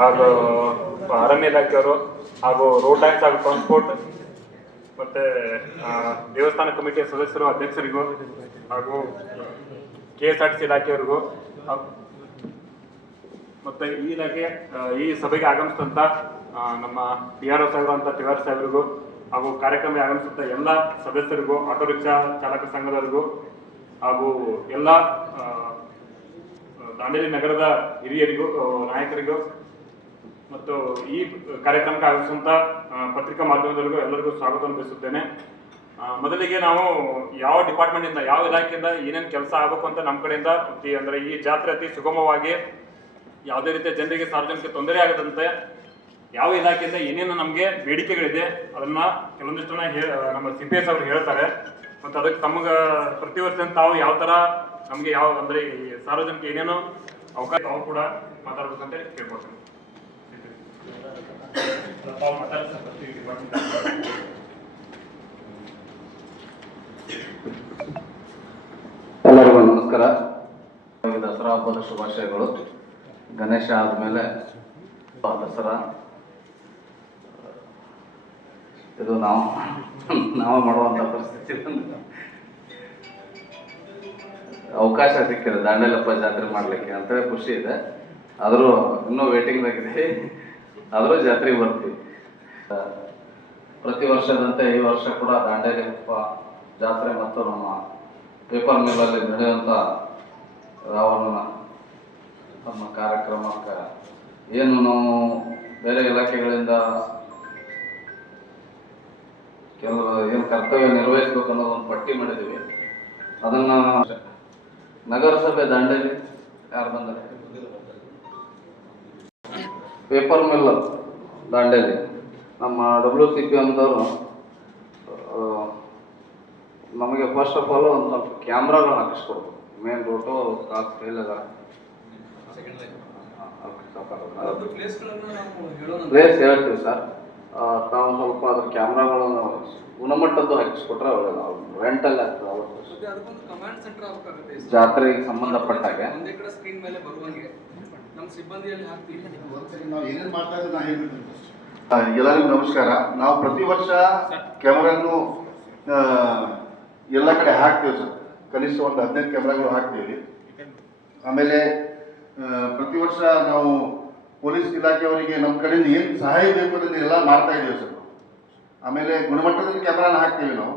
ಹಾಗೂ ಅರಣ್ಯ ಇಲಾಖೆಯವರು ಹಾಗೂ ರೋಡ್ ಟ್ಯಾಕ್ಸ್ ಹಾಗೂ ಟ್ರಾನ್ಸ್ಪೋರ್ಟ್ ಮತ್ತು ದೇವಸ್ಥಾನ ಕಮಿಟಿಯ ಸದಸ್ಯರು ಅಧ್ಯಕ್ಷರಿಗೂ ಹಾಗೂ KSRTC ಇಲಾಖೆಯವರಿಗೂ ಮತ್ತು ಈ ಇಲಾಖೆ ಈ ಸಭೆಗೆ ಆಗಮಿಸಿದಂಥ ನಮ್ಮ PRO ಸಾಹೇಬರು ಅಂತ TR ಸಾಹೇಬರಿಗೂ ಹಾಗೂ ಕಾರ್ಯಕ್ರಮಕ್ಕೆ ಆಗಮಿಸಿದಂಥ ಎಲ್ಲ ಸದಸ್ಯರಿಗೂ ಆಟೋ ರಿಕ್ಷಾ ಚಾಲಕ ಸಂಘದವರಿಗೂ ಹಾಗೂ ಎಲ್ಲ ದಾಂಡೇಲಿ ನಗರದ ಹಿರಿಯರಿಗೂ ನಾಯಕರಿಗೂ ಮತ್ತು ಈ ಕಾರ್ಯಕ್ರಮಕ್ಕೆ ಆಗಮಿಸುವಂಥ ಪತ್ರಿಕಾ ಮಾಧ್ಯಮದವರಿಗೂ ಎಲ್ಲರಿಗೂ ಸ್ವಾಗತವನ್ನು ಬಯಸುತ್ತೇನೆ. ಮೊದಲಿಗೆ ನಾವು ಯಾವ ಡಿಪಾರ್ಟ್ಮೆಂಟಿಂದ ಯಾವ ಇಲಾಖೆಯಿಂದ ಏನೇನು ಕೆಲಸ ಆಗಬೇಕು ಅಂತ ನಮ್ಮ ಕಡೆಯಿಂದ ಅಂದರೆ ಈ ಜಾತ್ರೆ ಅತಿ ಸುಗಮವಾಗಿ ಯಾವುದೇ ರೀತಿಯ ಜನರಿಗೆ ಸಾರ್ವಜನಿಕ ತೊಂದರೆ ಆಗದಂತೆ ಯಾವ ಇಲಾಖೆಯಿಂದ ಏನೇನು ನಮಗೆ ಬೇಡಿಕೆಗಳಿದೆ ಅದನ್ನು ಕೆಲವೊಂದಿಷ್ಟು ನಮ್ಮ CPS ಅವರು ಹೇಳ್ತಾರೆ. ಮತ್ತು ಅದಕ್ಕೆ ತಮಗೆ ಪ್ರತಿ ವರ್ಷ ತಾವು ಯಾವ ಥರ ನಮಗೆ ಯಾವ ಅಂದರೆ ಸಾರ್ವಜನಿಕ ಏನೇನು ಅವಕಾಶ ತಾವು ಕೂಡ ಮಾತಾಡ್ಬೇಕಂತ ಕೇಳ್ಕೊಳ್ತೇನೆ. ಎಲ್ಲರಿಗೂ ನಮಸ್ಕಾರ. ದಸರಾ ಹಬ್ಬದ ಶುಭಾಶಯಗಳು. ಗಣೇಶ ಆದಮೇಲೆ ದಸರಾ ಇದು ನಾವು ಮಾಡುವಂಥ ಪರಿಸ್ಥಿತಿ ಅವಕಾಶ ಸಿಕ್ಕಿದೆ ದಾಂಡೇಲಪ್ಪ ಜಾತ್ರೆ ಮಾಡಲಿಕ್ಕೆ ಅಂತೇಳಿ ಖುಷಿ ಇದೆ. ಆದರೂ ಇನ್ನೂ ವೇಟಿಂಗ್ದಾಗಿದೆ. ಆದರೂ ಜಾತ್ರೆಗೆ ಬರ್ತೀವಿ. ಪ್ರತಿ ವರ್ಷದಂತೆ ಈ ವರ್ಷ ಕೂಡ ದಾಂಡೇಲಪ್ಪ ಜಾತ್ರೆ ಮತ್ತು ನಮ್ಮ ಪೇಪರ್ ಮಿಲ್ಲಲ್ಲಿ ನಡೆಯುವಂಥ ರಾವಣನ ನಮ್ಮ ಕಾರ್ಯಕ್ರಮಕ್ಕೆ ಏನು ನಾವು ಬೇರೆ ಇಲಾಖೆಗಳಿಂದ ಕೆಲವು ಏನು ಕರ್ತವ್ಯ ನಿರ್ವಹಿಸಬೇಕು ಅನ್ನೋದು ಒಂದು ಪಟ್ಟಿ ಮಾಡಿದ್ದೀವಿ. ಅದನ್ನು ನಗರಸಭೆ ದಾಂಡೇಲಿ ಯಾರು ಬಂದರೆ ಪೇಪರ್ ಮಿಲ್ ದಾಂಡೇಲಿ ನಮ್ಮ WCPMದವರು ನಮಗೆ ಫಸ್ಟ್ ಆಫ್ ಆಲ್ ಒಂದು ಸ್ವಲ್ಪ ಕ್ಯಾಮ್ರಾಗಳು ಹಾಕಿಸ್ಕೊಡ್ಬೇಕು. ಮೇನ್ ರೋಟು ಕ್ರಾಸ್ ಕೈಲಾಗ ಪ್ಲೇಸ್ ಹೇಳ್ತೀವಿ ಸರ್. ನಾವು ಸ್ವಲ್ಪ ಅದ್ರ ಕ್ಯಾಮ್ರಾಗಳನ್ನು ಗುಣಮಟ್ಟದ್ದು ಹಾಕಿಸ್ಕೊಟ್ರೆ ಒಳ್ಳೆಯದು. ರೆಂಟಲ್ಲಿ ಆಗ್ತದೆ. ಅವತ್ತು ಜಾತ್ರೆಗೆ ಸಂಬಂಧಪಟ್ಟಾಗೆ ಎಲ್ಲರಿಗೂ ನಮಸ್ಕಾರ. ನಾವು ಪ್ರತಿ ವರ್ಷ ಕ್ಯಾಮರಾನು ಎಲ್ಲ ಕಡೆ ಹಾಕ್ತೀವಿ ಸರ್. ಕನಿಷ್ಠ ಒಂದು 15 ಕ್ಯಾಮ್ರಾಗಳು ಹಾಕ್ತೀವಿ. ಆಮೇಲೆ ಪ್ರತಿ ವರ್ಷ ನಾವು ಪೊಲೀಸ್ ಇಲಾಖೆಯವರಿಗೆ ನಮ್ಮ ಕಡೆಯಿಂದ ಏನು ಸಹಾಯ ಬೇಕು ಅದನ್ನು ಎಲ್ಲ ಮಾಡ್ತಾ ಇದ್ದೀವಿ ಸರ್. ಆಮೇಲೆ ಗುಣಮಟ್ಟದ ಕ್ಯಾಮ್ರಾನ ಹಾಕ್ತೀವಿ ನಾವು.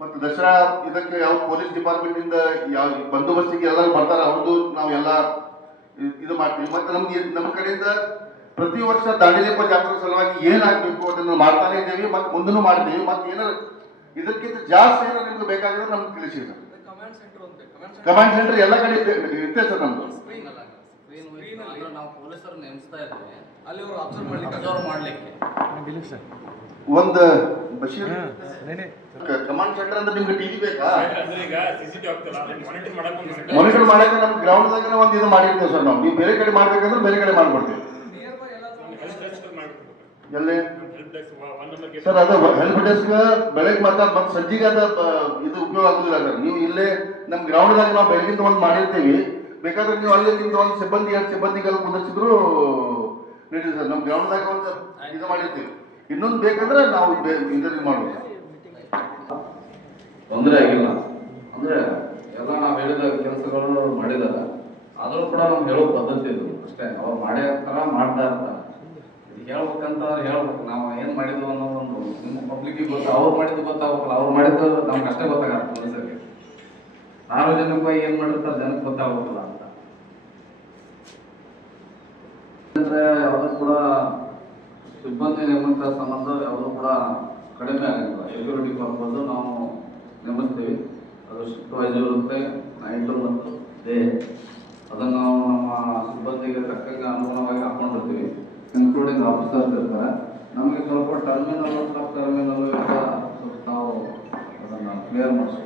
ಮತ್ತು ದಸರಾ ಇದಕ್ಕೆ ಯಾವ ಪೊಲೀಸ್ ಡಿಪಾರ್ಟ್ಮೆಂಟಿಂದ ಯಾವ ಬಂದೋಬಸ್ತಿಗೆ ಎಲ್ಲರೂ ಬರ್ತಾರೆ, ಅವ್ರದ್ದು ನಾವು ಎಲ್ಲ ಇದು ಮಾಡ್ತೀವಿ. ಮತ್ತು ನಮ್ಮ ಕಡೆಯಿಂದ ಪ್ರತಿ ವರ್ಷ ದಾಂಡೇಲಪ್ಪ ಜಾತ್ರೆ ಸಲುವಾಗಿ ಏನಾಗಬೇಕು ಅದನ್ನು ಮಾಡ್ತಾನೆ ಇದ್ದೀವಿ ಮತ್ತು ಮುಂದೂ ಮಾಡ್ತೀವಿ. ಮತ್ತು ಏನಾದ್ರು ಇದಕ್ಕಿಂತ ಜಾಸ್ತಿ ಏನೋ ನಿಮ್ಗೆ ಬೇಕಾಗಿದ್ರೆ ನಮ್ಗೆ ತಿಳಿಸಿ ಸರ್. ಕಮಾಂಡ್ ಸೆಂಟರ್ ಎಲ್ಲ ಕಡೆ ಇರುತ್ತೆ ಸರ್. ನಮ್ದು ನಾವು ಪೊಲೀಸರು ನೇಮಿಸ್ತಾ ಇದ್ದೀವಿ. ಅಲ್ಲಿ ಅವರು ಅಬ್ಸರ್ವ್ ಮಾಡಲಿಕ್ಕೆ ಒಂದು ಬಶೀರ್ ಕಮಾಂಡ್ ಸೆಂಟರ್ ಅಂದ್ರೆ ನಿಮ್ಗೆ ಟಿವಿ ಬೇಕಾ? ಮಾನಿಟರ್ ಮಾಡಕ್ಕೆ ನಮ್ಮ ಗ್ರೌಂಡ್ದಾಗ ಒಂದು ಇದು ಮಾಡಿರ್ತೀವಿ ಸರ್. ನಾವು ನೀವು ಬೇರೆ ಕಡೆ ಮಾಡ್ಬೇಕಂದ್ರೆ ಬೇರೆ ಕಡೆ ಮಾಡ್ಕೊಡ್ತೀವಿ. ಎಲ್ಲಿ ಸರ್ ಅದು ಹೆಲ್ಪ್ ಡೆಸ್ಕ್ ಬೆಳಗ್ಗೆ ಮತ್ತೆ ಸಂಜೆಗೆ ಅದ ಇದು ಉಪಯೋಗ ಆಗುದಿಲ್ಲ ಸರ್. ನೀವು ಇಲ್ಲೇ ನಮ್ಮ ಗ್ರೌಂಡ್ದಾಗ ನಾವು ಬೆಳಗಿಂದ ಒಂದು ಮಾಡಿರ್ತೀವಿ. ಬೇಕಾದ್ರೆ ನೀವು ಅಲ್ಲಿ ನಿಮ್ದು ಒಂದು ಸಿಬ್ಬಂದಿ 2 ಸಿಬ್ಬಂದಿಗೆಲ್ಲ ಕುಂದಿಸಿದ್ರು ನಡೀತದೆ ಸರ್. ನಮ್ಮ ಗ್ರೌಂಡ್ದಾಗ ಒಂದು ಇದು ಮಾಡಿರ್ತೀವಿ. ಇನ್ನೊಂದು ಬೇಕಂದ್ರೆ ನಾವು ಇಂಟರ್ವ್ಯೂ ಮಾಡ್ಬೋದು. ತೊಂದರೆ ಆಗಿಲ್ಲ ಅಂದ್ರೆ ಎಲ್ಲ ನಾವು ಹೇಳಿದ ಕೆಲಸಗಳು ಮಾಡಿದಾರೆ. ಆದರೂ ಕೂಡ ನಮ್ಗೆ ಹೇಳೋ ಪದ್ಧತಿ ಇದು ಅಷ್ಟೇ. ಅವ್ರು ಮಾಡೇ ಥರ ಮಾಡ್ತಾ ಇರ್ತಾರೆ. ಹೇಳ್ಬೇಕಂತ ಹೇಳ್ಬೇಕು. ನಾವು ಏನು ಮಾಡಿದ್ವು ಅನ್ನೋ ಒಂದು ನಿಮ್ಮ ಪಬ್ಲಿಕ್ಕಿಗೆ ಗೊತ್ತ. ಅವ್ರು ಮಾಡಿದ್ದು ಗೊತ್ತಾಗಬೇಕಲ್ಲ. ಅವ್ರು ಮಾಡಿದ್ದು ನಮ್ಗೆ ಅಷ್ಟೇ ಗೊತ್ತಾಗತ್ತೆ. ಪೊಲೀಸರಿಗೆ ಸಾರ್ವಜನಿಕವಾಗಿ ಏನು ಮಾಡಿರ್ತಾರೆ ಜನಕ್ಕೆ ಗೊತ್ತಾಗಬೇಕಲ್ಲ ಅಂತ. ಅಂದರೆ ಯಾವುದು ಕೂಡ ಸಿಬ್ಬಂದಿ ನೇಮಕ ಸಂಬಂಧ ಯಾವುದು ಕೂಡ ಕಡಿಮೆ ಆಗಿಲ್ಲ. ಸೆಕ್ಯೂರಿಟಿ ಪರ್ಪಸ್ ನಾವು ನೇಮಿಸ್ತೀವಿ. ಅದು ಶಿಫ್ಟ್ ವೈಸ್ ಇರುತ್ತೆ. ನೈಟು ಮತ್ತು ಡೇ ಅದನ್ನು ನಾವು ನಮ್ಮ ಸಿಬ್ಬಂದಿಗೆ ತಕ್ಕಂಗೆ ಅನುಗುಣವಾಗಿ ಹಾಕೊಂಡಿರ್ತೀವಿ. ಇನ್ಕ್ಲೂಡಿಂಗ್ ಆಫೀಸರ್ಸ್ ಇರ್ತಾರೆ. ನಮಗೆ ಸ್ವಲ್ಪ ಟರ್ಮಿನಲ್ ಸಬ್ ಟರ್ಮಿನಲ್ ಸ್ವಲ್ಪ ನಾವು ಅದನ್ನು ಕ್ಲಿಯರ್ ಮಾಡಿಸ್ಬೇಕು.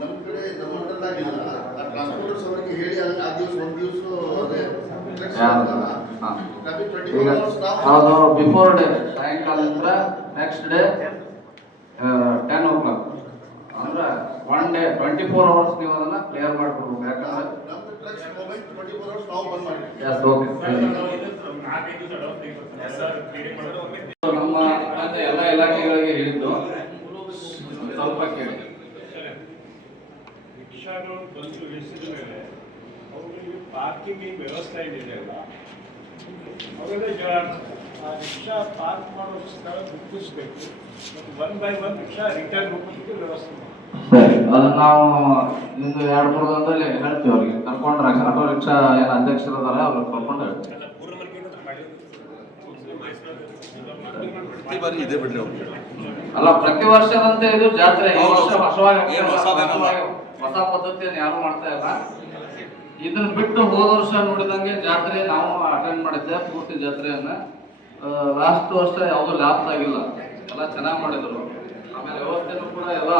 ನಮ್ಮ ಕಡೆ ನಮ್ಮಲ್ಲಾಗಿಲ್ಲ. ಟ್ರಾನ್ಸ್ಪೋರ್ಟರ್ಸ್ ಅವರಿಗೆ ಹೇಳಿ ಆ ದಿವಸ ಒಂದು ದಿವಸ ಬಿಫೋರ್ ಡೇ ಸಾಯಂಕಾಲ ನೆಕ್ಸ್ಟ್ ಡೇ 10 o'clock. ಅಂದ್ರೆ 1 day 24 hours ನೀವು ಅದನ್ನ ಕ್ಲಿಯರ್ ಮಾಡ್ಕೊಡ್ಬೇಕು. ಯಾಕಂದ್ರೆ ನಮ್ದು ಡ್ರಗ್ಸ್ ಮೊಬೈಲ್ 24 hours ನಾವು ಬಂದ್ ಮಾಡಿದ್ವಿ. Yes okay. ನಮ್ಮ ಎಲ್ಲ ಇಲಾಖೆಗಳಿಗೆ ಹೇಳಿದ್ದು ಸ್ವಲ್ಪ ಕೇಳಿ. ರಿಕ್ಷಾಗಳು ಬಂದು ಇಳಿಸಿದ ಮೇಲೆ ಅವುಗಳಿಗೆ ಪಾರ್ಕಿಂಗ್ ವ್ಯವಸ್ಥೆ ಏನಿದೆಯಲ್ಲ ಅವೆಲ್ಲ ಆ ರಿಕ್ಷಾ ಪಾರ್ಕ್ ಮಾಡೋ ಸ್ಥಳ ಗುರುತಿಸಬೇಕು ಮತ್ತು 1 by 1 ರಿಕ್ಷಾ ರಿಟರ್ನ್ ಹೋಗೋದಕ್ಕೆ ವ್ಯವಸ್ಥೆ ಮಾಡಿ. ಸರಿ, ಅದನ್ನ ನಾವು ಇಂದು 2-3 ದಿನದಲ್ಲಿ ಹೇಳ್ತೀವಿ ಅವ್ರಿಗೆ. ಕರ್ಕೊಂಡ್ರೆ ಆಟೋ ರಿಕ್ಷಾ ಏನು ಅಧ್ಯಕ್ಷರು ಇದಾರೆ ಅವ್ರಿಗೆ ಕರ್ಕೊಂಡು ಹೇಳ್ತೀವಿ. ಅಲ್ಲ, ಪ್ರತಿ ವರ್ಷದಂತೆ ಇದು ಜಾತ್ರೆ. ಈ ವರ್ಷ ಹೊಸ ಪದ್ಧತಿಯನ್ನು ಯಾರು ಮಾಡ್ತಾ ಇಲ್ಲ. ಇದನ್ನ ಬಿಟ್ಟು ಹೋದ ವರ್ಷ ನೋಡಿದಂಗೆ ಜಾತ್ರೆ ನಾವು ಅಟೆಂಡ್ ಮಾಡಿದ್ದೆ, ಪೂರ್ತಿ ಜಾತ್ರೆಯನ್ನ. ಲಾಸ್ಟ್ ವರ್ಷ ಯಾವುದು ಲ್ಯಾಪ್ಸ್ ಆಗಿಲ್ಲ, ಎಲ್ಲ ಚೆನ್ನಾಗಿ ಮಾಡಿದ್ರು. ಆಮೇಲೆ ವ್ಯವಸ್ಥೆನೂ ಕೂಡ ಎಲ್ಲ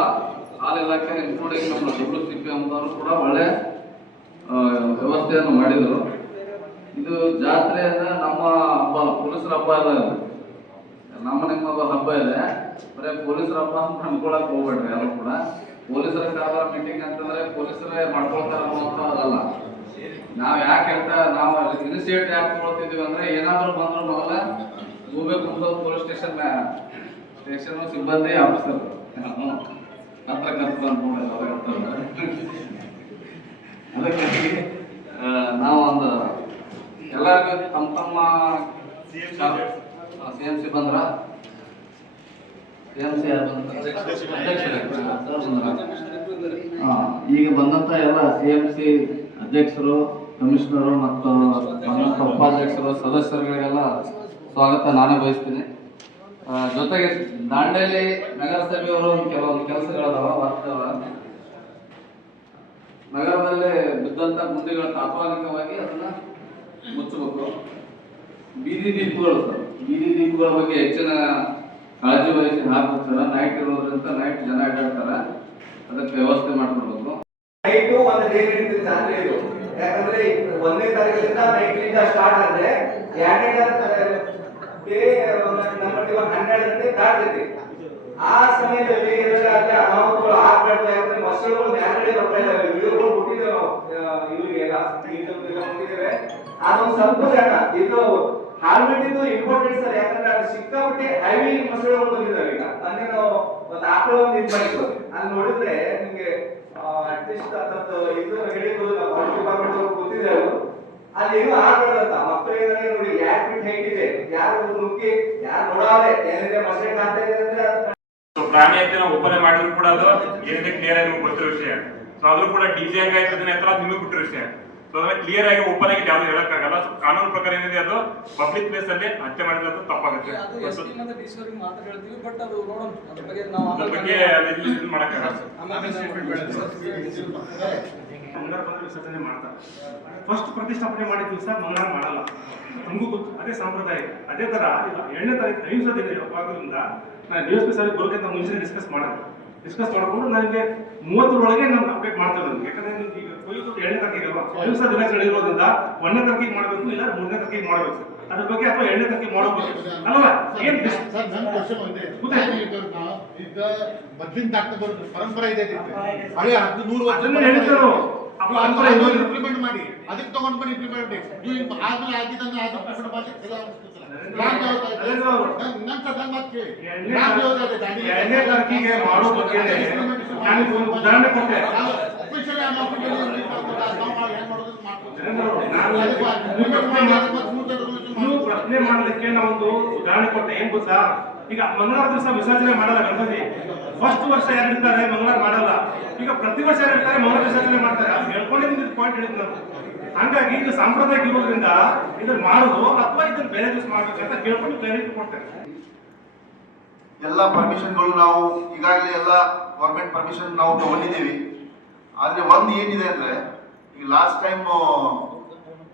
ಹಾಲ್ ಇಲಾಖೆ ಇನ್ಕ್ಲೂಡಿಂಗ್ ನಮ್ಮ WCP ಅಂದವರು ಕೂಡ ಒಳ್ಳೆ ವ್ಯವಸ್ಥೆಯನ್ನು ಮಾಡಿದ್ರು. ಇದು ಜಾತ್ರೆ ಅಂದ್ರೆ ನಮ್ಮ ಹಬ್ಬ, ಪೊಲೀಸರ ಹಬ್ಬ ಅಲ್ಲ ಇದು. ನಿಮ್ಮ ಹಬ್ಬ ಇದೆ. ಬರೀ ಪೊಲೀಸರ ಹಬ್ಬ ಅಂತ ಅನ್ಕೊಳಕ್ ಹೋಗ್ಬೇಡ್ರಿ ಯಾರು ಕೂಡ. ಪೊಲೀಸರ ಕಾಲ ಮೀಟಿಂಗ್ ಅಂತಂದ್ರೆ ಪೊಲೀಸರೇ ಮಾಡ್ಕೊಳ್ತಾರ ಅನ್ನೋಂಥದ್ದಲ್ಲ. ನಾವ್ ಯಾಕೆ ಹೇಳ್ತಾ ನಾವು ಇನಿಷಿಯೇಟಿವ್ ಯಾಕೆ ತಗೊಳ್ತಿದೀವಿ ಅಂದ್ರೆ, ಏನಾದ್ರು ಬಂದ್ರು ಮೊದಲ ಗೂಬೆ ಕುಂದೂರು ಪೊಲೀಸ್ ಸ್ಟೇಷನ್ ಸಿಬ್ಬಂದಿ ಆಫೀಸರ್ ಹತ್ರ ಕರ್ತ ಅದಕ್ಕಾಗಿ ನಾವು ಒಂದು ಎಲ್ಲರಿಗೂ ತಮ್ಮ CMC ಬಂದ್ರ CMC ಈಗ ಬಂದಂತ ಎಲ್ಲ CMC ಅಧ್ಯಕ್ಷರು, ಕಮಿಷನರು ಮತ್ತು ಬಂದಂತ ಉಪಾಧ್ಯಕ್ಷರು, ಸದಸ್ಯರುಗಳಿಗೆಲ್ಲ ಸ್ವಾಗತ ನಾನೇ ಬಯಸ್ತೀನಿ. ಜೊತೆಗೆ ದಾಂಡೇಲಿ ನಗರಸಭೆಯವರು ಕೆಲವೊಂದು ಕೆಲಸಗಳದಾವ. ನಗರದಲ್ಲಿ ಬಿದ್ದಂತ ಗುಂಡಿಗಳ ತಾತ್ಕಾಲಿಕವಾಗಿ ಅದನ್ನ ಮುಚ್ಚಬೇಕು. ಬೀದಿ ದೀಪಗಳು ಸರ್, ಬೀದಿ ದೀಪಗಳ ಬಗ್ಗೆ ಹೆಚ್ಚಿನ ಕಾಳಜಿ ವಹಿಸಿ ಹಾಕ್ತಾರೆ. ನೈಟ್ ಇರೋದ್ರಿಂದ ನೈಟ್ ಜನ ಅಡ್ಡಾಡ್ತಾರೆ, ಅದಕ್ಕೆ ವ್ಯವಸ್ಥೆ ಮಾಡ್ಕೊಡ್ಬೇಕು. ನೈಟು ಒಂದು ಡೇ ನಡೀತಿದೆ ಜಾತ್ರೆ ಇದು. ಯಾಕಂದ್ರೆ 1ನೇ ತಾರೀಕಿಂದ ನೈಟ್ ಸ್ಟಾರ್ಟ್ ಆದ್ರೆ 2ನೇ ನಂಬರ್ 12 ಗಂಟೆ ದಾಟ್ತೈತಿ. ಆ ಸಮಯದಲ್ಲಿ ಏನಾಗುತ್ತೆ, ಅನಾಹುತಗಳು ಆಗ್ಬಾರ್ದು. ಯಾಕಂದ್ರೆ ಮಕ್ಕಳು ನ್ಯಾರಡಿ ಬರ್ತಾ ಇದಾವೆ, ವಿಡಿಯೋಗಳು ಕೊಟ್ಟಿದ್ದೇವೆ ನಾವು ಇವರಿಗೆಲ್ಲ ಕೊಟ್ಟಿದ್ದೇವೆ. ಅದೊಂದು ಸ್ವಲ್ಪ ಜನ ಇದು ಹೆಲ್ಮೆಟ್ ಇದು ಇಂಪಾರ್ಟೆಂಟ್ ಸರ್. ಯಾಕಂದ್ರೆ ಅದು ಸಿಕ್ಕಾಪಟ್ಟೆ ಹೆವಿ ಮಸಳುಗಳು ಬಂದಿದ್ದಾವೆ. ಈಗ ಮೊನ್ನೆ ನಾವು ಒಂದು ಆಕಳ ಒಂದು ಇದು ಮಾಡಿದ್ವಿ, ಅಲ್ಲಿ ನೋಡಿದ್ರೆ ನಿಮ್ಗೆ ಅಟ್ಲೀಸ್ಟ್ ಅದೊಂದು ಇದು ಹೇಳಿದ್ರು ಡಿಪಾರ್ಟ್ಮೆಂಟ್ ಅವ್ರು ಗೊತ್ತಿದ್ದಾರೆ. ಅಲ್ಲಿ ಏನು ಆಗ್ಬಾರ್ದಂತ ಮಕ್ಕಳು ಏನಾದ್ರೆ ನೋಡಿ 2 ಫೀಟ್ ಹೈಟ್ ಇದೆ, ಯಾರು ನುಗ್ಗಿ ಯಾರು ನೋಡಾರೆ ಏನಿದೆ ಮಸಳೆ ಕಾಣ್ತಾ ಇದೆ ಅಂದ್ರೆ ಪ್ರಾಣಿ ಅಂತ ನಾವು ಓಪನ್ ಮಾಡಿದ್ರು ಕೂಡ ಅದು ಏನಿದೆ ಕ್ಲಿಯರ್ ಆಗಿ ನಿಮ್ಗೆ ಗೊತ್ತಿರೋ ವಿಷಯ. ಸೊ ಅದು ಕೂಡ ಡಿಜೆ ಹಂಗಾಯ್ತದೆ ನಂತರ ಅದು ನಿಮಗೆ ಬಿಟ್ಟಿರೋ ವಿಷಯ. ಸೊ ಅದನ್ನ ಕ್ಲಿಯರ್ ಆಗಿ ಓಪನ್ ಆಗಿ ಯಾವ್ದು ಹೇಳಕ್ಕಾಗಲ್ಲ. ಸೊ ಕಾನೂನು ಪ್ರಕಾರ ಏನಿದೆ ಅದು ಪಬ್ಲಿಕ್ ಪ್ಲೇಸ್ ಅಲ್ಲಿ ಹತ್ಯೆ ಮಾಡಿದ್ರೆ ಅದು ತಪ್ಪಾಗುತ್ತೆ. ಅದ್ರ ಬಗ್ಗೆ ಇದು ಮಾಡಕ್ಕಾಗಲ್ಲ. ವಿಸರ್ಜನೆ ಮಾಡ್ತಾರೆ. ಫಸ್ಟ್ ಪ್ರತಿಷ್ಠಾಪನೆ ಮಾಡಿದ ದಿವಸ ಮಂಗಳಾರ ಮಾಡಲ್ಲ, ನಮಗೂ ಗೊತ್ತು, ಅದೇ ಸಂಪ್ರದಾಯ. ಅದೇ ತರ 2ನೇ ತಾರೀಕು ಅಹಿಂಸಾ ದಿನ ಆಗೋದ್ರಿಂದ ನಾನು DSP ಸರ್ ಬರೋಕ್ಕಿಂತ ಮುಂಚೆ ಡಿಸ್ಕಸ್ ಮಾಡ್ಕೊಂಡು ನನಗೆ 30 ಒಳಗೆ ನಾನು ಅಪ್ಡೇಟ್ ಮಾಡ್ತೇವೆ. ನನಗೆ ಯಾಕಂದ್ರೆ ಈಗ ಕೊಯ್ಯೋದು 2ನೇ ತಾರೀಕಿಗೆ ಅಲ್ವಾ, ಅಹಿಂಸಾ ದಿನಾಚರಣೆ ಇರೋದ್ರಿಂದ 1ನೇ ತಾರೀಕಿಗೆ ಮಾಡಬೇಕು, ಇಲ್ಲ 3ನೇ ತಾರೀಕಿಗೆ ಮಾಡಬೇಕು ಅದ್ರ ಬಗ್ಗೆ, ಅಥವಾ 2ನೇ ತಾರೀಕಿಗೆ ಮಾಡಬೇಕು ಅಲ್ವಾ? ಏನ್ ಮೊದಲಿಂದ ಪರಂಪರೆ ಇದೆ, ಹಳೆ 100 ವರ್ಷ ಇಂಪ್ಲಿಮೆಂಟ್ ಮಾಡಿ ಅದಕ್ಕೆ ತಗೊಂಡ್ ಬನ್ನಿ ಇಂಪ್ಲಿಮೆಂಟ್ ಆದ್ಮೇಲೆ ಆಗಿದ್ದನ್ನ ಉದಾಹರಣೆ ಕೊಟ್ಟೆ. ಪ್ರಶ್ನೆ ಮಾಡೋದಕ್ಕೆ ನಾವೊಂದು ಉದಾಹರಣೆ ಕೊಟ್ಟೆ. ಏನ್ ಗೊತ್ತಾ, ಈಗ ಮಂಗಳವಾರ ದಿವಸ ವಿಸರ್ಜನೆ ಮಾಡಲ್ಲ ಗಣಪತಿ. ಫಸ್ಟ್ ವರ್ಷ ಯಾರು ಇರ್ತಾರೆ ಮಂಗಳವಾರ ಮಾಡಲ್ಲ. ಈಗ ಪ್ರತಿ ವರ್ಷ ಯಾರು ಇರ್ತಾರೆ ಮಂಗಳವಾರ ವಿಸರ್ಜನೆ ಮಾಡ್ತಾರೆ. ಅದು ಹೇಳ್ಕೊಂಡಿದ್ದು ಪಾಯಿಂಟ್ ಹೇಳಿದ್ ನಾವು. ಹಂಗಾಗಿ ಇದು ಸಾಂಪ್ರದಾಯಿಕ ಇರೋದ್ರಿಂದ ಇದನ್ನ ಮಾಡುದು ಅಥವಾ ಇದನ್ನ ಬೇರೆ ದಿವಸ ಮಾಡ್ಬೇಕು ಅಂತ ಕೇಳ್ಕೊಂಡು ಕ್ಲಾರಿಟಿ ಕೊಡ್ತಾರೆ. ಎಲ್ಲ ಪರ್ಮಿಷನ್ಗಳು ನಾವು ಈಗಾಗಲೇ ಎಲ್ಲ ಗೌರ್ಮೆಂಟ್ ಪರ್ಮಿಷನ್ ನಾವು ತಗೊಂಡಿದ್ದೀವಿ. ಆದ್ರೆ ಒಂದು ಏನಿದೆ ಅಂದ್ರೆ, ಈಗ ಲಾಸ್ಟ್ ಟೈಮ್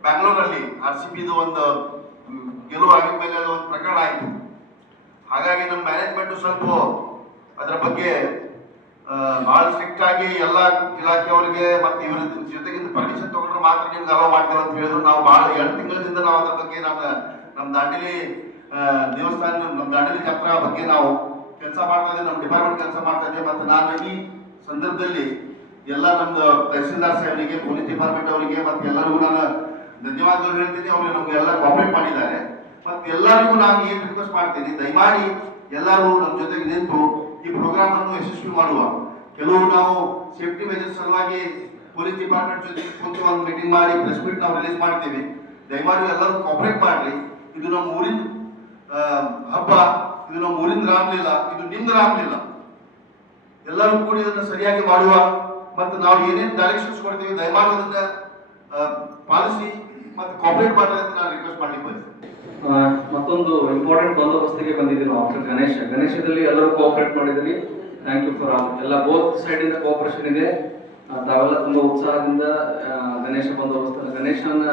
ಬ್ಯಾಂಗ್ಳೂರಲ್ಲಿ RCBದು ಒಂದು ಗೆಲುವು ಆಗಿದ ಮೇಲೆ ಒಂದು ಪ್ರಕರಣ ಆಯಿತು. ಹಾಗಾಗಿ ನಮ್ಮ ಮ್ಯಾನೇಜ್ಮೆಂಟ್ ಸ್ವಲ್ಪ ಅದರ ಬಗ್ಗೆ ಬಹಳ ಸ್ಟ್ರಿಕ್ಟ್ ಆಗಿ ಎಲ್ಲ ಇಲಾಖೆಯವರಿಗೆ ಮತ್ತೆ ಇವರ ಜೊತೆಗಿಂದ ಪರ್ಮಿಷನ್ ತಗೊಂಡ್ರೆ ಮಾತ್ರ ನಿಮ್ಗೆ ಅಲೋ ಮಾಡ್ತೇವೆ ಅಂತ ಹೇಳಿದ್ರು. ನಾವು ಬಹಳ 2 ತಿಂಗಳಿಂದ ನಾವು ಅದ್ರ ಬಗ್ಗೆ ನಮ್ಮ ದಾಂಡೇಲಿ ದೇವಸ್ಥಾನ ನಮ್ಮ ದಾಂಡೇಲಿ ಜಾತ್ರಾ ಬಗ್ಗೆ ನಾವು ಕೆಲಸ ಮಾಡ್ತಾ ಇದ್ದೀವಿ, ನಮ್ಮ ಡಿಪಾರ್ಟ್ಮೆಂಟ್ ಕೆಲಸ ಮಾಡ್ತಾ ಇದೆ. ಮತ್ತು ನಾನು ಈ ಸಂದರ್ಭದಲ್ಲಿ ಎಲ್ಲ ನಮ್ದು ತಹಸೀಲ್ದಾರ್ ಸಾಹೇಬರಿಗೆ, ಪೊಲೀಸ್ ಡಿಪಾರ್ಟ್ಮೆಂಟ್ ಅವರಿಗೆ ಮತ್ತು ಎಲ್ಲರಿಗೂ ನಾನು ಧನ್ಯವಾದಗಳು ಹೇಳ್ತೀನಿ. ಅವರು ನಮಗೆಲ್ಲ ಕೋಆಪರೇಟ್ ಮಾಡಿದ್ದಾರೆ. ಮತ್ತು ಎಲ್ಲರಿಗೂ ನಾನು ಏನು ರಿಕ್ವೆಸ್ಟ್ ಮಾಡ್ತೀನಿ, ದಯಮಾಡಿ ಎಲ್ಲರೂ ನಮ್ಮ ಜೊತೆಗೆ ನಿಂತು ಈ ಪ್ರೋಗ್ರಾಮ್ ಅನ್ನು ಯಶಸ್ವಿ ಮಾಡುವ. ಕೆಲವು ನಾವು ಸೇಫ್ಟಿ ಮೆಜರ್ಸ್ ಸಲುವಾಗಿ ಪೊಲೀಸ್ ಡಿಪಾರ್ಟ್ಮೆಂಟ್ ಜೊತೆಗೆ ಕೂತು ಒಂದು ಮೀಟಿಂಗ್ ಮಾಡಿ ಪ್ರೆಸ್ ಮೀಟ್ ನಾವು ರಿಲೀಸ್ ಮಾಡ್ತೀವಿ. ದಯಮಾಡಿ ಎಲ್ಲರೂ ಕೋಆಪರೇಟ್ ಮಾಡ್ರಿ. ಇದು ನಮ್ಮ ಊರಿನ ಹಬ್ಬ, ಇದು ನಮ್ಮ ಊರಿನ ರಾಮಲೀಲ, ಇದು ನಿಮ್ದು ರಾಮಲೀಲ. ಎಲ್ಲರೂ ಕೂಡಿ ಇದನ್ನು ಸರಿಯಾಗಿ ಮಾಡುವ. ಮತ್ತು ನಾವು ಏನೇನು ಡೈರೆಕ್ಷನ್ಸ್ ಕೊಡ್ತೀವಿ ದಯಮಾಡಿ ಅದನ್ನ ಪಾಲಿಸಿ ಮತ್ತು ಕೋಆಪರೇಟ್ ಮಾಡಿ ಅಂತ ನಾನು ರಿಕ್ವೆಸ್ಟ್ ಮಾಡ್ಲಿಕ್ಕೆ ಬಯಸ್ತೇನೆ. ಮತ್ತೊಂದು ಇಂಪಾರ್ಟೆಂಟ್ ಬಂದೋಬಸ್ತಿಗೆ ಬಂದಿದ್ದೀವಿ ನಾವು ಆಫ್ಟರ್ ಗಣೇಶದಲ್ಲಿ ಎಲ್ಲರೂ ಕೋಆಪರೇಟ್ ಮಾಡಿದ್ರಿ. Thank you for all. ಎಲ್ಲ ಬೋತ್ ಸೈಡ್ ಇಂದ ಕೋಆಪರೇಷನ್ ಇದೆ. ತಾವೆಲ್ಲ ತುಂಬಾ ಉತ್ಸಾಹದಿಂದ ಗಣೇಶ ಗಣೇಶನ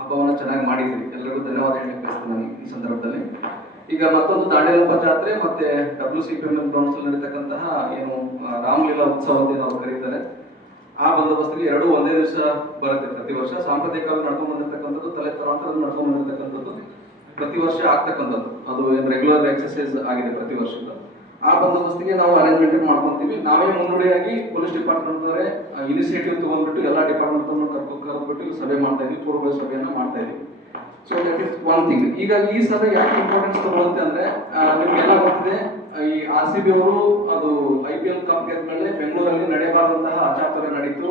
ಹಬ್ಬವನ್ನು ಚೆನ್ನಾಗಿ ಮಾಡಿದ್ರಿ. ಎಲ್ಲರಿಗೂ ಧನ್ಯವಾದ ಹೇಳಲಿಕ್ಕೆ ಬಯಸ್ತೇನೆ ನಾನು ಈ ಸಂದರ್ಭದಲ್ಲಿ. ಈಗ ಮತ್ತೊಂದು ದಾಂಡೇಲಪ್ಪ ಜಾತ್ರೆ ಮತ್ತೆ WCPM ಗ್ರೌಂಡ್ಸ್ ಅಲ್ಲಿ ನಡೀತಕ್ಕಂತಹ ಏನು ರಾಮಲೀಲಾ ಉತ್ಸವ ಅಂತ ನಾವು ಕರೀತಾರೆ, ಆ ಬಂದೋಬಸ್ತಿಗೆ ಎರಡೂ ಒಂದೇ ದಿವಸ ಬರುತ್ತೆ. ಪ್ರತಿ ವರ್ಷ ಸಾಂಪ್ರದಾಯಿಕವಾಗಿ ನಡ್ಕೊಂಡ್ ಬಂದಿರತಕ್ಕಂಥದ್ದು, ತಲೆ ತರಾಂತರ ನಡ್ಕೊಂಡ್ ಬಂದಿರತಕ್ಕಂಥದ್ದು ಪ್ರತಿ ವರ್ಷ ಆಗ್ತಕ್ಕಂಥದ್ದು. ಅದು ಏನು ರೆಗ್ಯುಲರ್ ಎಕ್ಸರ್ಸೈಸ್ ಆಗಿದೆ ಪ್ರತಿ ವರ್ಷದ. ಆ ಬಂದೋಬಸ್ತಿಗೆ ನಾವು ಅರೇಂಜ್ಮೆಂಟ್ ಮಾಡ್ಕೊಂತೀವಿ. ನಾವೇ ಮುನ್ನುಡಿಯಾಗಿ ಪೊಲೀಸ್ ಡಿಪಾರ್ಟ್ಮೆಂಟ್ ಅವರೇ ಇನಿಷಿಯೇಟಿವ್ ತಗೊಂಡ್ಬಿಟ್ಟು ಎಲ್ಲ ಡಿಪಾರ್ಟ್ಮೆಂಟ್ ಕರೆದ್ಬಿಟ್ಟು ಸಭೆ ಮಾಡ್ತಾ ಇದ್ವಿ, ಪೂರ್ವ ಸಭೆಯನ್ನ ಮಾಡ್ತಾ ಇದ್ವಿ. So that is one thing. ಈಗ ಈ ಸಭೆ ಯಾಕೆ ಇಂಪಾರ್ಟೆನ್ಸ್ ತಗೊಳುತ್ತೆ ಅಂದ್ರೆ, ನಿಮ್ಗೆಲ್ಲ ಗೊತ್ತಿದೆ, ಈ RCB ಅವರು ಅದು IPL ಕಪ್ ಗೆದ್ಮೇಲೆ ಬೆಂಗಳೂರಲ್ಲಿ ನಡೆಯಬಾರದಂತಹ ಅಚಾತುರ್ಯ ನಡೀತು.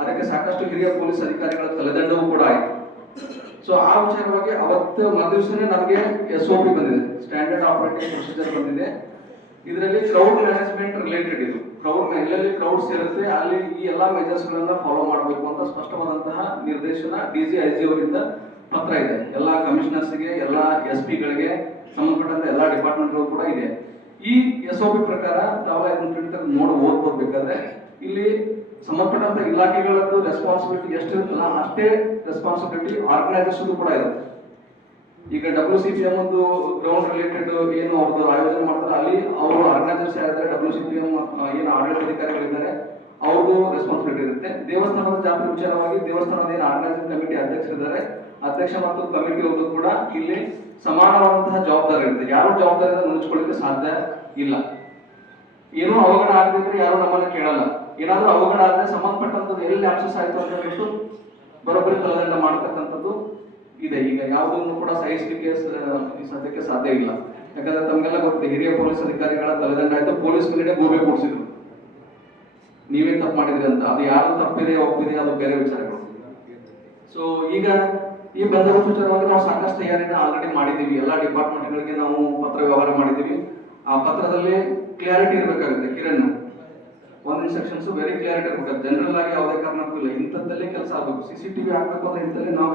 ಅದಕ್ಕೆ ಸಾಕಷ್ಟು ಹಿರಿಯ ಪೊಲೀಸ್ ಅಧಿಕಾರಿಗಳ ತಲೆದಂಡವೂ ಕೂಡ ಆಯಿತು. ಸೊ ಆ ವಿಚಾರವಾಗಿ ಅವತ್ತು ಮರುದಿವಸನೇ ನಮಗೆ SOP ಬಂದಿದೆ, ಸ್ಟ್ಯಾಂಡರ್ಡ್ ಆಪರೇಟಿಂಗ್ ಪ್ರೊಸೀಜರ್ ಬಂದಿದೆ. ಇದರಲ್ಲಿ ಕ್ರೌಡ್ ಮ್ಯಾನೇಜ್ಮೆಂಟ್ ರಿಲೇಟೆಡ್ ಇದು. ಎಲ್ಲೆಲ್ಲಿ ಕ್ರೌಡ್ ಸೇರುತ್ತೆ ಅಲ್ಲಿ ಈ ಎಲ್ಲಾ ಮೆಜರ್ಸ್ ಗಳನ್ನ ಫಾಲೋ ಮಾಡಬೇಕು ಅಂತ ಸ್ಪಷ್ಟವಾದಂತಹ ನಿರ್ದೇಶನ DG IG ಅವರಿಂದ ಪತ್ರ ಇದೆ. ಎಲ್ಲ ಕಮಿಷನರ್ಸ್ಗೆ, ಎಲ್ಲ SP ಗಳಿಗೆ, ಸಂಬಂಧಪಟ್ಟಂತ ಎಲ್ಲ ಡಿಪಾರ್ಟ್ಮೆಂಟ್ಗಳು ಕೂಡ ಇದೆ. ಈ SOP ಪ್ರಕಾರ ತಾವೆಲ್ಲ ಇದನ್ನ ಓದ್ಬೇಕಾದ್ರೆ ಇಲ್ಲಿ ಸಂಬಂಧಪಟ್ಟಂತ ಇಲಾಖೆಗಳದ್ದು ರೆಸ್ಪಾನ್ಸಿಬಿಲಿಟಿ ಎಷ್ಟಿರುತ್ತಲ್ಲ ಅಷ್ಟೇ ರೆಸ್ಪಾನ್ಸಿಬಿಲಿಟಿ ಆರ್ಗನೈಸರ್ಸ್ ಕೂಡ ಇರುತ್ತೆ. ಈಗ WCPM ಒಂದು ಗ್ರೌಂಡ್ ರಿಲೇಟೆಡ್ ಏನು ಅವ್ರದ್ದು ಆಯೋಜನೆ ಮಾಡ್ತಾರೆ, ಅಲ್ಲಿ ಅವರು ಆರ್ಗನೈಸರ್ಸ್ ಯಾರಿದ್ದಾರೆ, WCPM ಏನು ಆಡಳಿತಾಧಿಕಾರಿಗಳಿದ್ದಾರೆ, ಅವ್ರದ್ದು ರೆಸ್ಪಾನ್ಸಿಬಿಲಿಟಿ ಇರುತ್ತೆ. ದೇವಸ್ಥಾನದ ಜಾತ್ರೆ ವಿಚಾರವಾಗಿ ದೇವಸ್ಥಾನದ ಏನು ಆರ್ಗನೈಸಿಂಗ್ ಕಮಿಟಿ ಅಧ್ಯಕ್ಷರಿದ್ದಾರೆ, ಅಧ್ಯಕ್ಷ ಮತ್ತು ಕಮಿಟಿ ಅವ್ರದ್ದು ಕೂಡ ಇಲ್ಲಿ ಸಮಾನವಾದಂತಹ ಜವಾಬ್ದಾರಿ ಇರುತ್ತೆ. ಯಾರು ಜವಾಬ್ದಾರಿಯಿಂದ ನುಡಿಸ್ಕೊಳ್ಳಿಕ್ಕೆ ಸಾಧ್ಯ ಇಲ್ಲ. ಏನೋ ಅವಘಡ ಆಗದಿದ್ರೆ ಯಾರು ನಮ್ಮನ್ನ ಕೇಳಲ್ಲ. ಏನಾದ್ರೂ ಅವಘಡ ಆದ್ರೆ ಸಂಬಂಧಪಟ್ಟಂತದ್ದು ಎಲ್ಲಿ ಆಕ್ಸೆಸ್ ಆಯ್ತು ಅಂತ ಹೇಳ್ಬಿಟ್ಟು ಬರೋಬ್ಬರಿ ತಲೆದಂಡ ಮಾಡತಕ್ಕಂಥದ್ದು ಇದೆ. ಈಗ ಯಾವುದನ್ನು ಕೂಡ ಸಹಿಸಲಿಕ್ಕೆ ಸದ್ಯಕ್ಕೆ ಸಾಧ್ಯ ಇಲ್ಲ. ಯಾಕಂದ್ರೆ ತಮಗೆಲ್ಲ ಗೊತ್ತಿದೆ, ಹಿರಿಯ ಪೊಲೀಸ್ ಅಧಿಕಾರಿಗಳ ತಲೆದಂಡ ಆಯ್ತು, ಪೊಲೀಸ್ ಮೇಲೆ ಗೋಬೆ ಕೊಡಿಸಿದ್ರು, ನೀವೇ ತಪ್ಪು ಮಾಡಿದ್ರಿ ಅಂತ. ಅದು ಯಾರು ತಪ್ಪಿದೆ ಒಪ್ಪಿದೆ ಅದು ಬೇರೆ ವಿಚಾರಗಳು. ಸೊ ಈಗ ಈ ಬಂದೋಬಸ್ತ್ ವಿಚಾರವಾಗಿ ನಾವು ಸಾಕಷ್ಟು ತಯಾರಿನ ಆಲ್ರೆಡಿ ಮಾಡಿದ್ದೀವಿ. ಎಲ್ಲ ಡಿಪಾರ್ಟ್ಮೆಂಟ್ಗಳಿಗೆ ನಾವು ಪತ್ರ ವ್ಯವಹಾರ ಮಾಡಿದ್ದೀವಿ. ಆ ಪತ್ರದಲ್ಲಿ ಕ್ಲಿಯಾರಿಟಿ ಇರಬೇಕಾಗುತ್ತೆ. ಕಿರಣ್, ಒಂದು ಇನ್ಸ್ಟ್ರಕ್ಷನ್ಸ್ ವೆರಿ ಕ್ಲಿಯಾರಿಟಿ ಇರಬೇಕಾಗುತ್ತೆ. ಜನರಲ್ ಆಗಿ ಯಾವುದೇ ಕಾರಣಕ್ಕೂ ಇಲ್ಲ, ಇಂಥದ್ದಲ್ಲೇ ಕೆಲಸ ಆಗಬೇಕು. CCTV ಹಾಕ್ಬೇಕು ಅಂದ್ರೆ ಇಂಥಲ್ಲೇ ನಾವು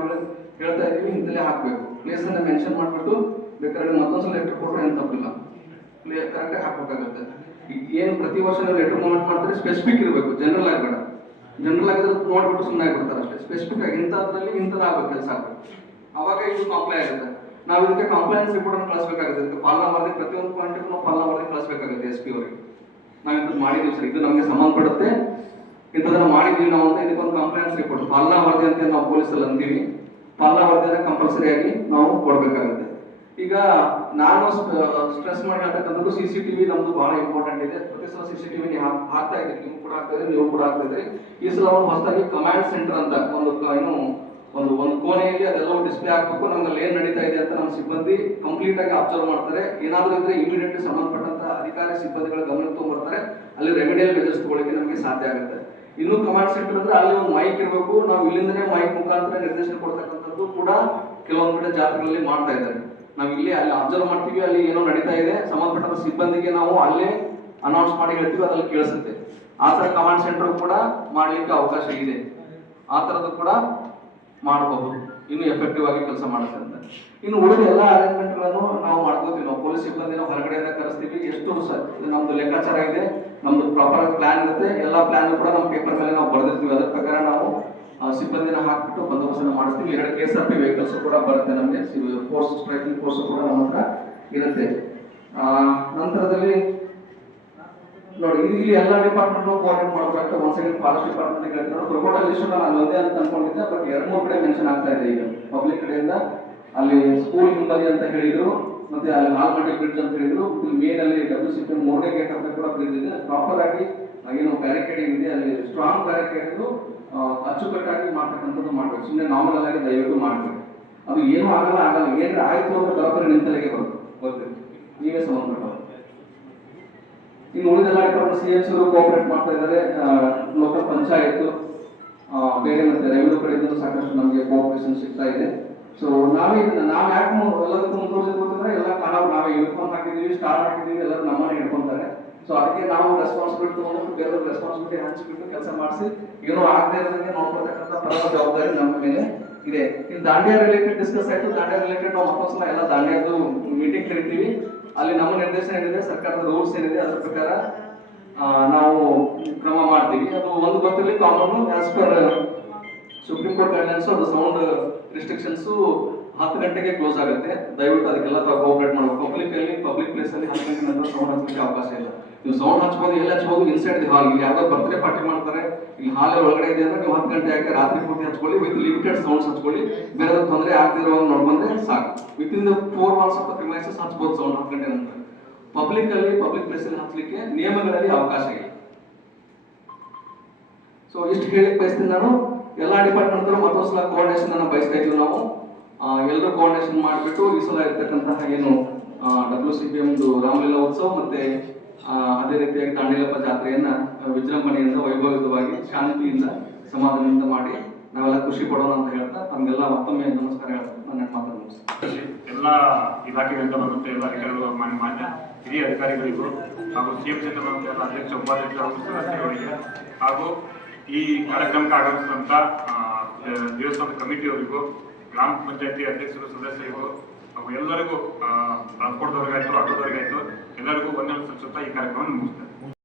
ಹೇಳ್ತಾ ಇದ್ದೀವಿ, ಇಂಥಲ್ಲೇ ಹಾಕ್ಬೇಕು. ಪ್ಲೇಸ್ ಅನ್ನ ಮೆನ್ಷನ್ ಮಾಡ್ಬಿಟ್ಟು ಬೇಕಾದ್ರೆ ಮತ್ತೊಂದ್ಸಲ ಲೆಟರ್ ಕೊಟ್ಟರೆ ಏನು ತಪ್ಪಿಲ್ಲ, ಕರೆಕ್ಟಾಗಿ ಹಾಕ್ಬೇಕಾಗುತ್ತೆ. ಏನು ಪ್ರತಿ ವರ್ಷ ನೀವು ಲೆಟರ್ ಮೂವ್ಮೆಂಟ್ ಮಾಡ್ತಾರೆ ಸ್ಪೆಸಿಫಿಕ್ ಇರಬೇಕು, ಜನರಲ್ ಆಗಿ ಬೇಡ. ಜನರಲ್ ಆಗಿದ್ರೆ ನೋಡ್ಬಿಟ್ಟು ಸುಮ್ಮನೆ ಆಗಿಬಿಡ್ತಾರೆ ಅಷ್ಟೇ. ಸ್ಪೆಸಿಫಿಕ್ ಆಗಿ ಇಂಥದ್ರಲ್ಲಿ ಇಂಥದ್ದಾಗಬೇಕು, ಕೆಲಸ ಆಗಬೇಕು, ಅವಾಗ ಇದು ಕಂಪ್ಲೈ ಆಗುತ್ತೆ. ನಾವು ಇದಕ್ಕೆ ಕಂಪ್ಲೈನ್ಸ್ ರಿಪೋರ್ಟ್ ಅನ್ನು ಕಳಿಸಬೇಕಾಗುತ್ತೆ. ಇದಕ್ಕೆ ಪಾಲನಾ ವರದಿ, ಪ್ರತಿಯೊಂದು ಪಾಯಿಂಟ್ ನಾವು ಪಾಲನಾ ವರದಿ ಕಳಿಸಬೇಕಾಗುತ್ತೆ SP ಅವರಿಗೆ. ನಾವು ಇಂಥದ್ದು ಮಾಡಿದ್ದೀವಿ ಸರ್, ಇದು ನಮಗೆ ಸಂಬಂಧಪಡುತ್ತೆ, ಇಂಥದನ್ನ ಮಾಡಿದ್ದೀವಿ ನಾವು ಅಂತ ಇದಕ್ಕೊಂದು ಕಂಪ್ಲೇಂಟ್ಸ್ ರಿಪೋರ್ಟ್, ಪಾಲನಾ ವರದಿ ಅಂತ ನಾವು ಪೊಲೀಸಲ್ಲಿ ಅಂತೀವಿ. ಪಾಲನಾ ವರದಿಯನ್ನು ಕಂಪಲ್ಸರಿ ಆಗಿ ನಾವು ಕೊಡಬೇಕಾಗುತ್ತೆ. ಈಗ ನಾನು ಸ್ಟ್ರೆಸ್ ಮಾಡಿ ಹೇಳ್ತಕ್ಕಂಥದ್ದು CCTV ನಮ್ದು ಬಹಳ ಇಂಪಾರ್ಟೆಂಟ್ ಇದೆ. ಪ್ರತಿ ಸಲ CCTV ಹಾಕ್ತಾ ಇದ್ದೀವಿ, ನೀವು ಕೂಡ ಹಾಕ್ತಾ ಇದ್ರಿ, ನೀವು ಕೂಡ ಹಾಕ್ತಾ ಇದ್ರಿ. ಈ ಸಲ ಒಂದು ಹೊಸದಾಗಿ ಕಮಾಂಡ್ ಸೆಂಟರ್ ಅಂತ ಒಂದು ಕೋಣೆಯಲ್ಲಿ ಅದೆಲ್ಲ ಡಿಸ್ಪ್ಲೇ ಹಾಕಬೇಕು. ನಮ್ಮಲ್ಲಿ ಏನ್ ನಡೀತಾ ಇದೆ ಅಂತ ನಮ್ಮ ಸಿಬ್ಬಂದಿ ಕಂಪ್ಲೀಟ್ ಆಗಿ ಅಬ್ಸರ್ವ್ ಮಾಡ್ತಾರೆ. ಏನಾದರೂ ಇದ್ರೆ ಇಮಿಡಿಯೇಟ್ಲಿ ಸಂಬಂಧಪಟ್ಟಂತ ಅಧಿಕಾರಿ ಸಿಬ್ಬಂದಿಗಳ ಗಮನಕ್ಕೆ ತಗೊಂಡ್ಬರ್ತಾರೆ. ಅಲ್ಲಿ ರೆಮಿಡಿಯಲ್ ಮೆಜರ್ಸ್ ತಗೊಳ್ಳಕ್ಕೆ ನಮಗೆ ಸಾಧ್ಯ ಆಗುತ್ತೆ. ಇನ್ನು ಕಮಾಂಡ್ ಸೆಂಟರ್ ಅಂದ್ರೆ ಅಲ್ಲಿ ಒಂದು ಮೈಕ್ ಇರಬೇಕು. ನಾವು ಇಲ್ಲಿಂದನೇ ಮೈಕ್ ಮುಖಾಂತರ ನಿರ್ದೇಶನ ಕೊಡ್ತಕ್ಕಂಥದ್ದು ಕೂಡ ಕೆಲವೊಂದು ಕಡೆ ಜಾತ್ರೆಗಳಲ್ಲಿ ಮಾಡ್ತಾ ಇದ್ದಾರೆ. ನಾವು ಇಲ್ಲಿ ಅಲ್ಲಿ ಅಬ್ಸರ್ವ್ ಮಾಡ್ತೀವಿ, ಅಲ್ಲಿ ಏನೋ ನಡೀತಾ ಇದೆ, ಸಂಬಂಧಪಟ್ಟ ಸಿಬ್ಬಂದಿಗೆ ನಾವು ಅಲ್ಲೇ ಅನೌನ್ಸ್ ಮಾಡಿ ಹೇಳ್ತೀವಿ, ಅದ್ರಲ್ಲಿ ಕೇಳಿಸುತ್ತೆ. ಆ ಥರ ಕಮಾಂಡ್ ಸೆಂಟರ್ ಕೂಡ ಮಾಡ್ಲಿಕ್ಕೆ ಅವಕಾಶ ಇದೆ. ಆ ಥರದ್ದು ಕೂಡ ಮಾಡಬಹುದು, ಇನ್ನು ಎಫೆಕ್ಟಿವ್ ಆಗಿ ಕೆಲಸ ಮಾಡುತ್ತೆ ಅಂತ. ಇನ್ನು ಉಳಿದ ಎಲ್ಲ ಅರೇಂಜ್ಮೆಂಟ್ಗಳನ್ನು ನಾವು ಮಾಡ್ಕೋತೀವಿ. ನಾವು ಪೊಲೀಸ್ ಸಿಬ್ಬಂದಿನ ಹೊರಗಡೆಯಿಂದ ಕರೆಸ್ತೀವಿ. ಎಷ್ಟು ನಮ್ದು ಲೆಕ್ಕಾಚಾರ ಇದೆ, ನಮ್ದು ಪ್ರಾಪರ್ ಪ್ಲಾನ್ ಇರುತ್ತೆ. ಎಲ್ಲ ಪ್ಲಾನ್ ಕೂಡ ನಮ್ಮ ಪೇಪರ್ ಮೇಲೆ ನಾವು ಬರೆದಿರ್ತೀವಿ. ಅದರ ಪ್ರಕಾರ ನಾವು ಸಿಬ್ಬಂದಿನ ಹಾಕ್ಬಿಟ್ಟು ಬಂದೋಬಸ್ತನ್ನು ಮಾಡಿಸ್ತೀವಿ. 2 KSRP ವೆಹಿಕಲ್ಸ್ ಕೂಡ ಬರುತ್ತೆ ನಮಗೆ. ಫೋರ್ಸ್ ಸ್ಟ್ರೈಕಿಂಗ್ ಫೋರ್ಸ್ ಕೂಡ ನಮ್ಮ ಹತ್ರ ಇರುತ್ತೆ. ನಂತರದಲ್ಲಿ ನೋಡಿ, ಇಲ್ಲಿ ಎಲ್ಲ ಡಿಪಾರ್ಟ್ಮೆಂಟ್ ಕೋಆರ್ಡಿನೇಟ್ ಮಾಡಬೇಕಾಗ್ತದೆ. ಒಂದ್ ಸೈಡ್ ಫಾರೆಸ್ಟ್ ಡಿಪಾರ್ಟ್ಮೆಂಟ್ ಹೇಳ್ತಾರೆ, ಪ್ರೊಕೋಟಲ್ ಲಿಸ್ಟ್ ನಾನು ಒಂದೇ ಅಂತ ಅನ್ಕೊಂಡಿದ್ದೆ, ಬಟ್ 2-3 ಕಡೆ ಮೆನ್ಷನ್ ಆಗ್ತಾ ಇದೆ. ಈಗ ಪಬ್ಲಿಕ್ ಕಡೆಯಿಂದ ಅಲ್ಲಿ ಸ್ಕೂಲ್ ಹಿಂಬದಿ ಅಂತ ಹೇಳಿದ್ರು, ಮತ್ತೆ ಅಲ್ಲಿ ನಾಲ್ಮಟ್ಟಿ ಬ್ರಿಡ್ಜ್ ಅಂತ ಹೇಳಿದ್ರು. ಮೇನ್ ಅಲ್ಲಿ WCPM 3ನೇ ಗೇಟ್ ಅಂತ ಕೂಡ ಬ್ರಿಡ್ಜ್ ಇದೆ. ಪ್ರಾಪರ್ ಆಗಿ ಏನು ಬ್ಯಾರಿಕೇಡಿಂಗ್ ಇದೆ, ಅಲ್ಲಿ ಸ್ಟ್ರಾಂಗ್ ಬ್ಯಾರಿಕೇಡ್ ಅಚ್ಚುಕಟ್ಟಾಗಿ ಮಾಡ್ತಕ್ಕಂಥದ್ದು ಮಾಡ್ಬೇಕು. ಸುಮ್ಮನೆ ನಾರ್ಮಲ್ ಆಗಿ ದಯವಿಟ್ಟು ಮಾಡ್ಬೇಕು. ಅದು ಏನೂ ಆಗಲ್ಲ ಏನಾದ್ರೆ ಆಯ್ತು ಅಂದ್ರೆ ಬರೋಬ್ಬರಿ ನಿಂತಲೆಗೆ ಬರ್ತದೆ, ನೀವೇ ಸಂಬಂಧಪಟ್ಟವರು. ಇನ್ನು ಉಳಿದೆಲ್ಲ ಡಿಪಾರ್ಟ್ಮೆಂಟ್ CMs ಕೋಆಪರೇಟ್ ಮಾಡ್ತಾ ಇದ್ದಾರೆ. ಲೋಕಲ್ ಪಂಚಾಯತ್ ಬೇರೆ ಮತ್ತೆ ರೆವಿನ್ಯೂ ಕಡೆಯಿಂದ ಸಾಕಷ್ಟು ನಮಗೆ ಕೋಆಪರೇಷನ್ ಸಿಗ್ತಾ ಇದೆ. ಸೊ ನಾವು ಯಾಕೆ ಎಲ್ಲದಕ್ಕೂ ಮುಂದುವರಿಸಿದ್ರೆ ಎಲ್ಲ ನಾವೇ ಯೂನಿಫಾರ್ಮ್ ಹಾಕಿದೀವಿ, ಸ್ಟಾರ್ ಹಾಕಿದೀವಿ, ಎಲ್ಲರೂ ನಮ್ಮನೆ ಹಿಡ್ಕೊಂತಾರೆ. ಸೊ ಅದಕ್ಕೆ ನಾವು ರೆಸ್ಪಾನ್ಸಿಬಿಲಿಟಿ ತಗೊಂಡು ಬೇರೆ ರೆಸ್ಪಾನ್ಸಿಬಿಲಿಟಿ ಹಂಚ್ಬಿಟ್ಟು ಕೆಲಸ ಮಾಡಿಸಿ ಏನೋ ಆಗದೆ ಇರೋದಂಗೆ ನೋಡ್ಕೊಳ್ತಕ್ಕಂಥ ಪರಮ ಜವಾಬ್ದಾರಿ ನಮ್ಮ ಮೇಲೆ ಇದೆ. ಇನ್ನು ದಾಂಡಿಯಾ ರಿಲೇಟೆಡ್ ಡಿಸ್ಕಸ್ ಆಯ್ತು. ದಾಂಡಿಯಾ ರಿಲೇಟೆಡ್ ನಾವು ಮತ್ತೊಂದ್ಸಲ ಎಲ್ಲ ದಾಂಡಿಯಾದು ಮೀಟಿಂಗ್ ಕರಿತೀವಿ. ಅಲ್ಲಿ ನಮ್ಮ ನಿರ್ದೇಶನ ಏನಿದೆ, ಸರ್ಕಾರದ ರೂಲ್ಸ್ ಏನಿದೆ, ಅದರ ಪ್ರಕಾರ ನಾವು ಕ್ರಮ ಮಾಡ್ತೀವಿ. ಅದು ಒಂದು ಗೊತ್ತಿರಲಿ, ಕಾನೂನು as per supreme court guidelines ಅದು ಸೌಂಡ್ ರಿಸ್ಟ್ರಿಕ್ಷನ್ಸ್ 10 ಗಂಟೆಗೆ ಕ್ಲೋಸ್ ಆಗುತ್ತೆ. ದಯವಿಟ್ಟು ಅದಕ್ಕೆಲ್ಲ ಕೋಆಪರೇಟ್ ಮಾಡಬೇಕು. ಪಬ್ಲಿಕ್ ಪ್ಲೇಸ್ ಅಲ್ಲಿ 10 ಗಂಟೆ ನಂತರ ಸೌಂಡ್ ಹಚ್ಚಲಿಕ್ಕೆ ಅವಕಾಶ ಇಲ್ಲ. ನೀವು ಸೌಂಡ್ ಹಚ್ಬೋದು, ಎಲ್ಲಿ ಹಚ್ಬೋದು, ಇನ್ಸೈಡ್ ದಿ ಹಾಲ್. ಇಲ್ಲಿ ಯಾವ್ದೋ ಬರ್ತ್ಡೇ ಪಾರ್ಟಿ ಮಾಡ್ತಾರೆ, ಇಲ್ಲಿ ಹಾಲ್ ಒಳಗಡೆ ಇದೆ ಅಂದ್ರೆ ನೀವು 10 ಗಂಟೆ ಯಾಕೆ ರಾತ್ರಿ ಪೂರ್ತಿ ಹಚ್ಕೊಳ್ಳಿ, ವಿತ್ ಲಿಮಿಟೆಡ್ ಸೌಂಡ್ಸ್ ಹಚ್ಕೊಳ್ಳಿ. ಬೇರೆ ತೊಂದರೆ ಆಗ್ತಿರೋ ನೋಡ್ಕೊಂಡ್ರೆ ಸಾಕು. Within the 4 walls of the premises ಹಚ್ಬೋದು ಸೌಂಡ್ 10 ಗಂಟೆ ನಂತರ. ಪಬ್ಲಿಕ್ ಪ್ಲೇಸ್ ಅಲ್ಲಿ ಹಚ್ಚಲಿಕ್ಕೆ ನಿಯಮಗಳಲ್ಲಿ ಅವಕಾಶ ಇಲ್ಲ. ಸೊ ಇಷ್ಟು ಹೇಳಿಕ್ ಬಯಸ್ತೀನಿ ನಾನು. ಎಲ್ಲಾ ಡಿಪಾರ್ಟ್ಮೆಂಟ್ ಮತ್ತೊಂದ್ಸಲ ಕೋಆರ್ಡಿನೇಷನ್ ಅನ್ನ ಬಯಸ್ತಾ ಇದ್ವಿ ನಾವು. ಎಲ್ಲರೂ ಕೋಆರ್ಡಿನೇಷನ್ ಮಾಡಿಬಿಟ್ಟು ಈ ಸಲ ಇರ್ತಕ್ಕಂತಹ ಏನು WCPM ರಾಮಲೀಲಾ ಉತ್ಸವ ಮತ್ತೆ ಅದೇ ರೀತಿಯಾಗಿ ದಾಂಡೇಲಪ್ಪ ಜಾತ್ರೆಯನ್ನ ವಿಜೃಂಭಣೆಯಿಂದ, ವೈಭವಿತವಾಗಿ, ಶಾಂತಿಯಿಂದ, ಸಮಾಧಾನದಿಂದ ಮಾಡಿ ನಾವೆಲ್ಲ ಖುಷಿ ಪಡೋಣ ಅಂತ ಹೇಳ್ತಾ ತಮಗೆಲ್ಲ ಮತ್ತೊಮ್ಮೆ ನಮಸ್ಕಾರ ಹೇಳ್ತಾ ನನ್ನ ಮಾತನ್ನು ಮುಗಿಸ್ತೀನಿ. ಎಲ್ಲ ಇಲಾಖೆಗಳಿಂದ ಬರುತ್ತೆ, ಎಲ್ಲ ಅಧಿಕಾರಿಗಳು, ಮಾನ್ಯ ಹಿರಿಯ ಅಧಿಕಾರಿಗಳಿಗೂ ಹಾಗೂ CM ಕ್ಷೇತ್ರ ಬರುತ್ತೆ ಎಲ್ಲ ಅಧ್ಯಕ್ಷ, ಉಪಾಧ್ಯಕ್ಷ, ಸದಸ್ಯರುಗಳಿಗೆ ಹಾಗೂ ಈ ಕಾರ್ಯಕ್ರಮಕ್ಕೆ ಆಗಮಿಸಿದಂಥ ದೇವಸ್ಥಾನದ ಕಮಿಟಿಯವರಿಗೂ, ಗ್ರಾಮ ಪಂಚಾಯತಿ ಅಧ್ಯಕ್ಷರು, ಸದಸ್ಯರಿಗೂ ಹಾಗೂ ಎಲ್ಲರಿಗೂ ಟ್ರಾನ್ಸ್ಪೋರ್ಟ್ದವ್ರಿಗಾಯ್ತು, ಆಟೋದವ್ರಿಗಾಯ್ತು, ಎಲ್ಲರಿಗೂ ವಂದನೆ ಸಲ್ಲಿಸುತ್ತಾ ಈ ಕಾರ್ಯಕ್ರಮವನ್ನು ಮುಗಿಸ್ತೇನೆ.